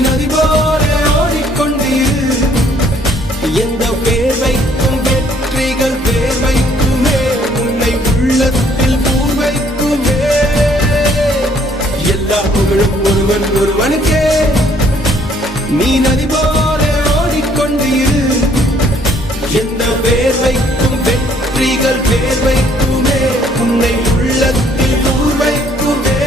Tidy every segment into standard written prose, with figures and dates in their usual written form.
நதி போல ஓடிக்கொண்டீர். எந்த பேர் வைக்கும் வெற்றிகள் பேர் வைக்குமே, உன்னை உள்ளத்தில் பூர் வைக்குமே. எல்லா புகழும் ஒருவன் ஒருவனுக்கே. நீ நதி போல ஓடிக்கொண்டீர். எந்த பேர் வைக்கும் வெற்றிகள் பேர் வைக்குமே, உன்னை உள்ளத்தில் பூர் வைக்குமே.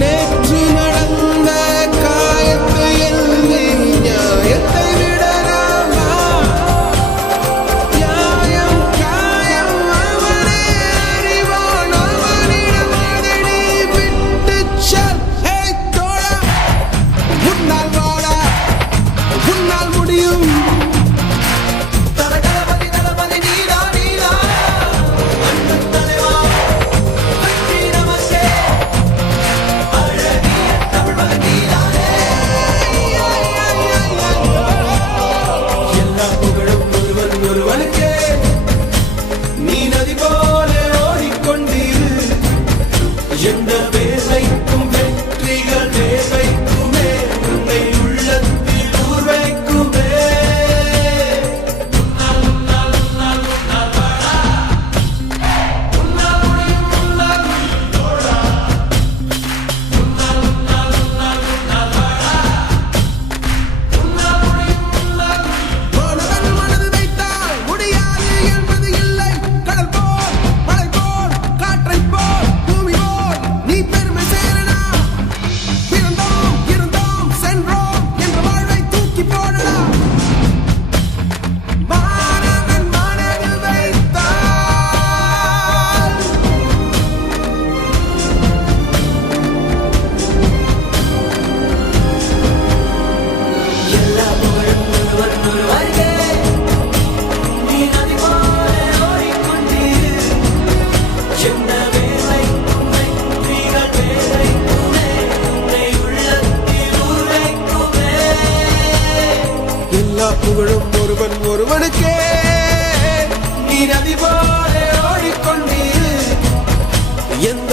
நேற்று நடந்த காயத்தை எழுதி நியாயத்தை விடலாமா? நியாயம் காயம் அவனே அறிவான், அவனிடம் அதை நீ விட்டுச் செல். தோழா, உன்னால் வாழ உன்னால் முடியும். எந்த பேர் வைக்கும் வெற்றிகள் பேர் வைக்குமே, உன்னை உள்ளத்தில் ஊர் வைக்குமே. மனது வைத்தால் முடியாது என்பது இல்லை. கடல் போல் மலை போல் காற்றை போல் நீ பெருமை சேரனா. பிறந்தோம் இருந்தோம் சென்றோம் என்ற வாழ்வை தூக்கி போடலா. மாணவன் மனதில் வைத்தால் எல்லா புகழும் ஒருவன் ஒருவருக்கே. நீ நதி போல ஓடிக்கொண்டீர். எந்த புகழும் ஒருவன் ஒருவனுக்கே. நீ நதி போல ஓடிக்கொண்டீர். எந்த